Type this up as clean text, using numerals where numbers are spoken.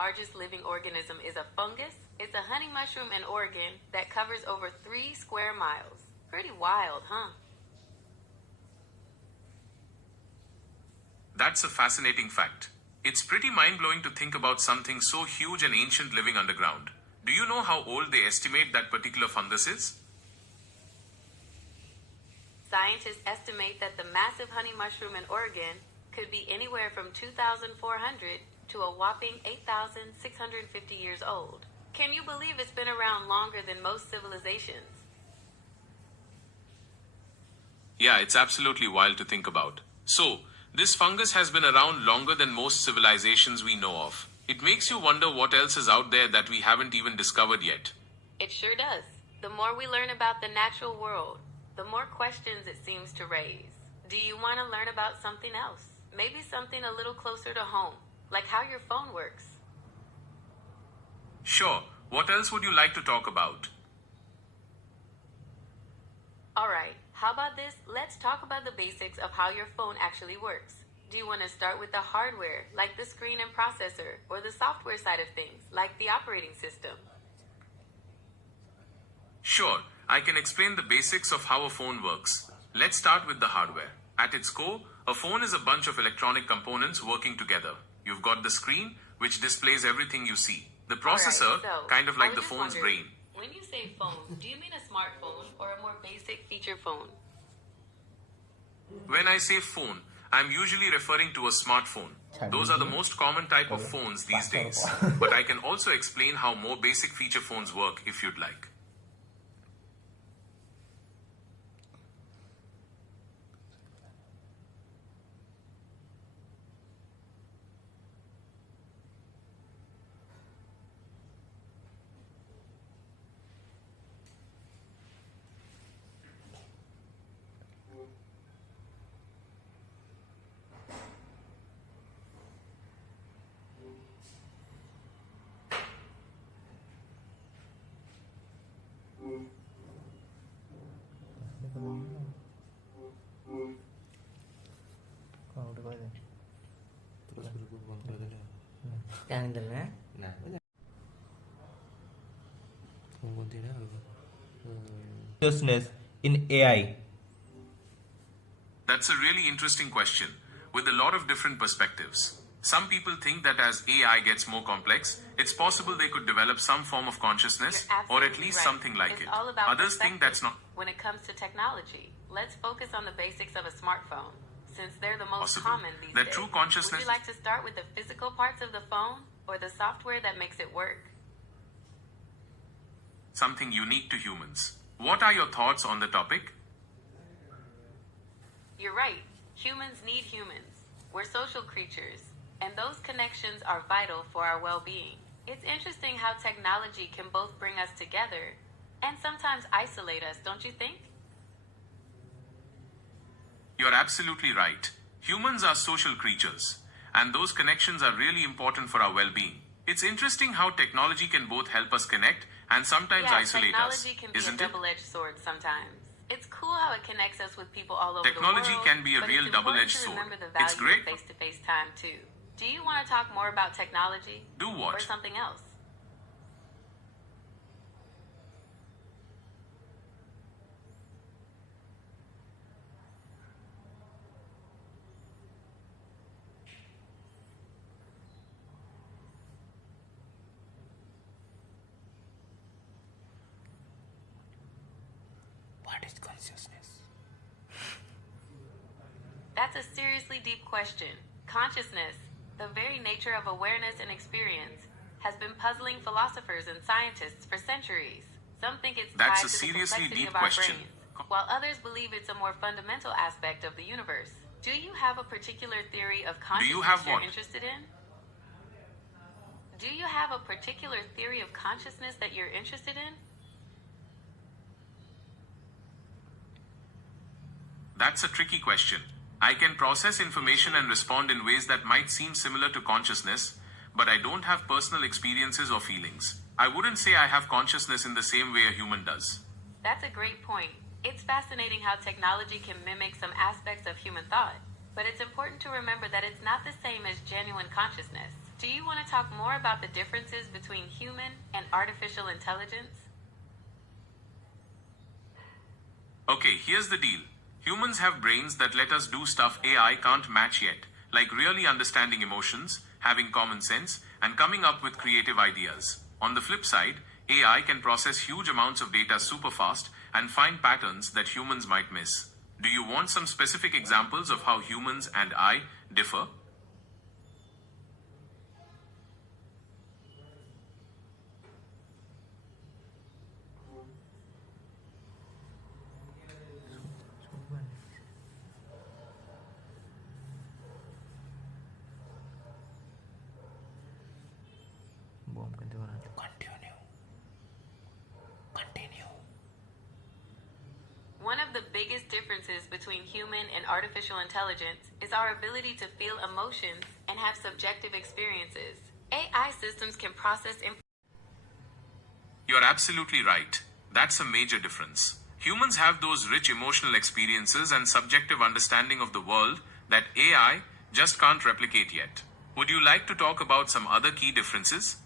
largest living organism is a fungus? It's a honey mushroom in Oregon that covers over 3 square miles. Pretty wild, huh? That's a fascinating fact. It's pretty mind-blowing to think about something so huge and ancient living underground. Do you know how old they estimate that particular fungus is? Scientists estimate that the massive honey mushroom in Oregon could be anywhere from 2,400 to a whopping 8,650 years old. Can you believe it's been around longer than most civilizations? Yeah, it's absolutely wild to think about. So, this fungus has been around longer than most civilizations we know of. It makes you wonder what else is out there that we haven't even discovered yet. It sure does. The more we learn about the natural world, the more questions it seems to raise. Do you want to learn about something else? Maybe something a little closer to home, like how your phone works. Sure, what else would you like to talk about? Alright, how about this? Let's talk about the basics of how your phone actually works. Do you want to start with the hardware, like the screen and processor, or the software side of things, like the operating system? Sure, I can explain the basics of how a phone works. Let's start with the hardware. At its core, a phone is a bunch of electronic components working together. You've got the screen, which displays everything you see. The processor, Alright, so, kind of I like was the just phone's wondering, brain. when you say phone, do you mean a smartphone or a more basic feature phone? When I say phone, I'm usually referring to a smartphone. Those are the most common type of phones these days. But I can also explain how more basic feature phones work if you'd like. Consciousness in AI. That's a really interesting question, with a lot of different perspectives. Some people think that as AI gets more complex, it's possible they could develop some form of consciousness, You're or at absolutely least right. something like It's it. all about Others think that's not when it comes to technology. Let's focus on the basics of a smartphone, since they're the most possible. common these That days. true Would consciousness you like to start with the physical parts of the phone or the software that makes it work? something unique to humans. What are your thoughts on the topic? You're right. Humans need humans. We're social creatures, and those connections are vital for our well-being. It's interesting how technology can both bring us together and sometimes isolate us, don't you think? You're absolutely right. Humans are social creatures, and those connections are really important for our well-being. It's interesting how technology can both help us connect and sometimes isolate us, technology can be isn't a it? double-edged sword sometimes. It's cool how it connects us with people all over Technology the world, can be a but real it's important double-edged to sword. remember the It's value great. of face-to-face time too. Do you want to talk more about technology? Do what? Or something else? What is consciousness? That's a seriously deep question. Consciousness, the very nature of awareness and experience, has been puzzling philosophers and scientists for centuries. Some think it's That's tied a to the seriously complexity deep of our question. brains, while others believe it's a more fundamental aspect of the universe. Do you have a particular theory of consciousness you have you're what? interested in? Do you have a particular theory of consciousness that you're interested in? That's a tricky question. I can process information and respond in ways that might seem similar to consciousness, but I don't have personal experiences or feelings. I wouldn't say I have consciousness in the same way a human does. That's a great point. It's fascinating how technology can mimic some aspects of human thought, but it's important to remember that it's not the same as genuine consciousness. Do you want to talk more about the differences between human and artificial intelligence? Okay, here's the deal. Humans have brains that let us do stuff AI can't match yet, like really understanding emotions, having common sense, and coming up with creative ideas. On the flip side, AI can process huge amounts of data super fast and find patterns that humans might miss. Do you want some specific examples of how humans and AI differ? Continue. One of the biggest differences between human and artificial intelligence is our ability to feel emotions and have subjective experiences. AI systems can process information. You're absolutely right. That's a major difference. Humans have those rich emotional experiences and subjective understanding of the world that AI just can't replicate yet. Would you like to talk about some other key differences?